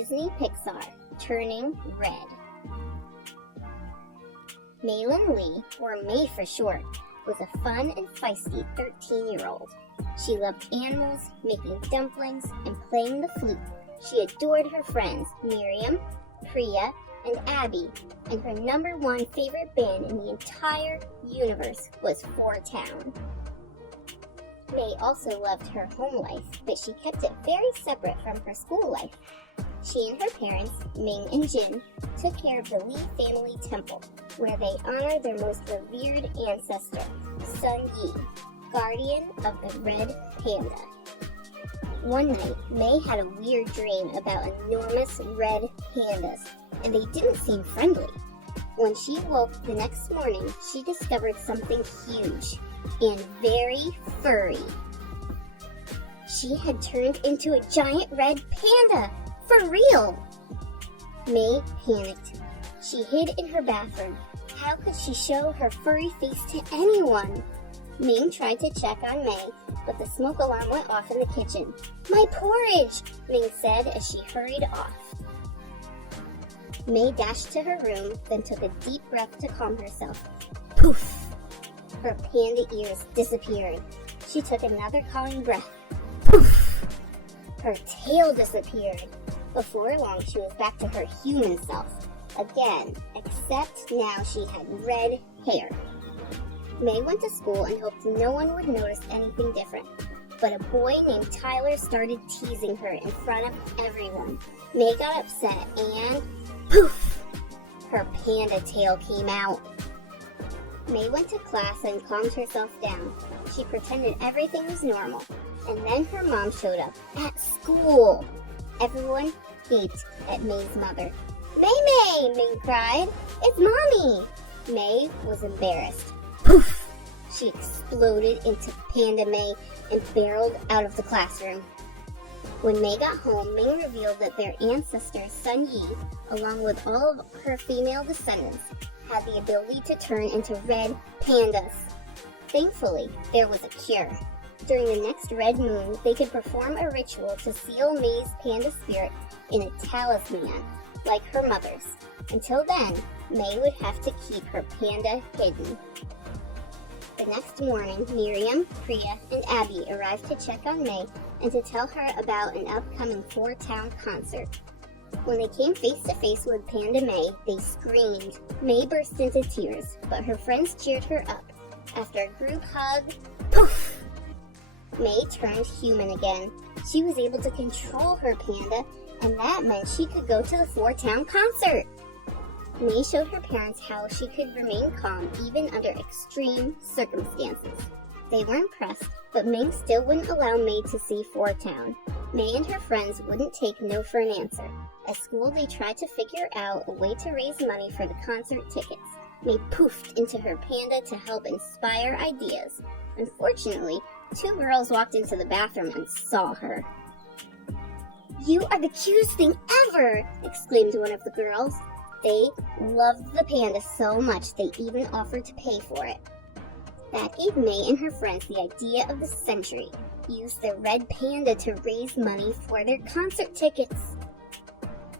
Disney Pixar, Turning Red. Maylin Lee, or May for short, was a fun and feisty 13-year-old. She loved animals, making dumplings, and playing the flute. She adored her friends, Miriam, Priya, and Abby, and her number one favorite band in the entire universe was Four Town. May also loved her home life, but she kept it very separate from her school life. She and her parents, Ming and Jin, took care of the Lee family temple, where they honor their most revered ancestor, Sun Yi, guardian of the red panda. One night, May had a weird dream about enormous red pandas, and they didn't seem friendly. When she woke the next morning, she discovered something huge and very furry. She had turned into a giant red panda, for real! May panicked. She hid in her bathroom. How could she show her furry face to anyone? Ming tried to check on May, but the smoke alarm went off in the kitchen. "My porridge!" Ming said as she hurried off. May dashed to her room, then took a deep breath to calm herself. Poof! Her panda ears disappeared. She took another calming breath. Poof! Her tail disappeared. Before long, she was back to her human self again, except now she had red hair. May went to school and hoped no one would notice anything different. But a boy named Tyler started teasing her in front of everyone. May got upset and poof! Her panda tail came out. May went to class and calmed herself down. She pretended everything was normal. And then her mom showed up at school. Everyone gaped at May's mother. "May, May cried. "It's Mommy!" May was embarrassed. Poof! She exploded into Panda May and barreled out of the classroom. When May got home, Ming revealed that their ancestor, Sun Yi, along with all of her female descendants, had the ability to turn into red pandas. Thankfully, there was a cure. During the next red moon, they could perform a ritual to seal May's panda spirit in a talisman, like her mother's. Until then, May would have to keep her panda hidden. The next morning, Miriam, Priya, and Abby arrived to check on May and to tell her about an upcoming Four Town concert. When they came face to face with Panda May, they screamed. May burst into tears, but her friends cheered her up. After a group hug, poof! May turned human again. She was able to control her panda, and that meant she could go to the Four Town concert. May showed her parents how she could remain calm even under extreme circumstances. They were impressed, but Ming still wouldn't allow May to see Four Town. May and her friends wouldn't take no for an answer. At school, they tried to figure out a way to raise money for the concert tickets. May poofed into her panda to help inspire ideas. Unfortunately, two girls walked into the bathroom and saw her. "You are the cutest thing ever!" exclaimed one of the girls. They loved the panda so much they even offered to pay for it. That gave May and her friends the idea of the century. Use the red panda to raise money for their concert tickets.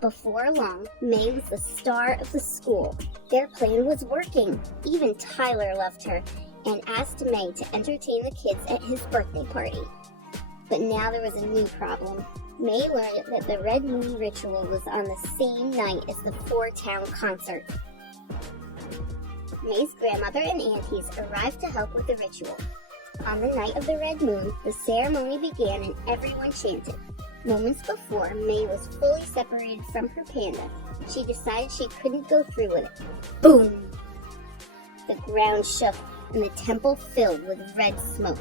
Before long, May was the star of the school. Their plan was working. Even Tyler loved her and asked May to entertain the kids at his birthday party. But now there was a new problem. May learned that the Red Moon ritual was on the same night as the Four Town concert. May's grandmother and aunties arrived to help with the ritual. On the night of the Red Moon, the ceremony began and everyone chanted. Moments before, May was fully separated from her panda. She decided she couldn't go through with it. Boom! The ground shook and the temple filled with red smoke.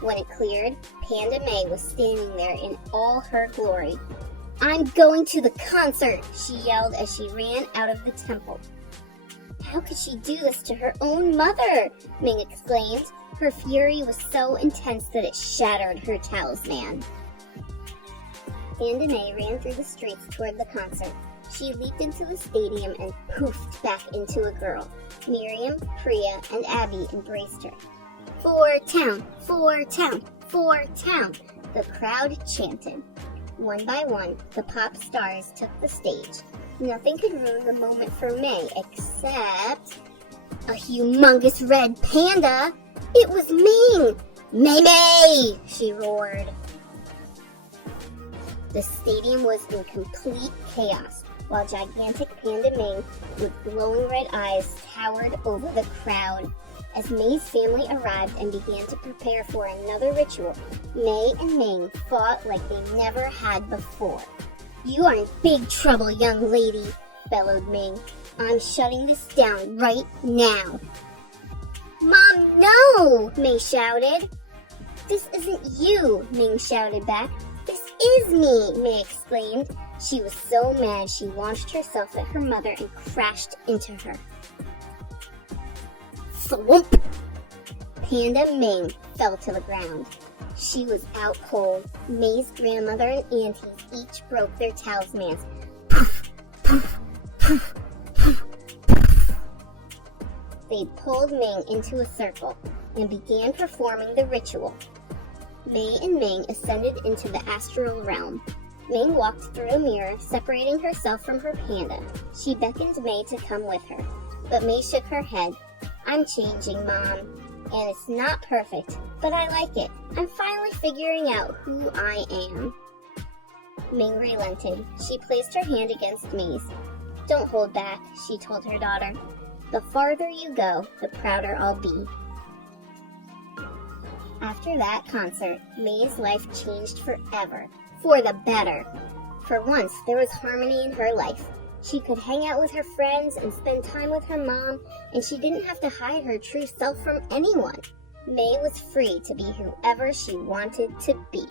When it cleared, Panda May was standing there in all her glory. "I'm going to the concert!" she yelled as she ran out of the temple. How could she do this to her own mother? Ming exclaimed. Her fury was so intense that it shattered her talisman. Panda May ran through the streets toward the concert. She leaped into the stadium and poofed back into a girl. Miriam, Priya, and Abby embraced her. "Four Town! Four Town! Four Town!" the crowd chanted. One by one, the pop stars took the stage. Nothing could ruin the moment for May except a humongous red panda. It was Ming! May May! She roared. The stadium was in complete chaos, while gigantic Panda Ming with glowing red eyes towered over the crowd. As May's family arrived and began to prepare for another ritual, May and Ming fought like they never had before. "You are in big trouble, young lady," bellowed Ming. "I'm shutting this down right now." "Mom, no!" May shouted. "This isn't you," Ming shouted back. "This is me," May exclaimed. She was so mad she launched herself at her mother and crashed into her. Thwomp! Panda Ming fell to the ground. She was out cold. May's grandmother and aunties each broke their talismans. Poof, poof, poof, poof, poof. They pulled Ming into a circle and began performing the ritual. May and Ming ascended into the astral realm. Ming walked through a mirror, separating herself from her panda. She beckoned May to come with her, but May shook her head. "I'm changing, Mom, and it's not perfect, but I like it. I'm finally figuring out who I am." Ming relented. She placed her hand against May's. "Don't hold back," she told her daughter. "The farther you go, the prouder I'll be." After that concert, May's life changed forever, for the better. For once, there was harmony in her life. She could hang out with her friends and spend time with her mom, and she didn't have to hide her true self from anyone. May was free to be whoever she wanted to be.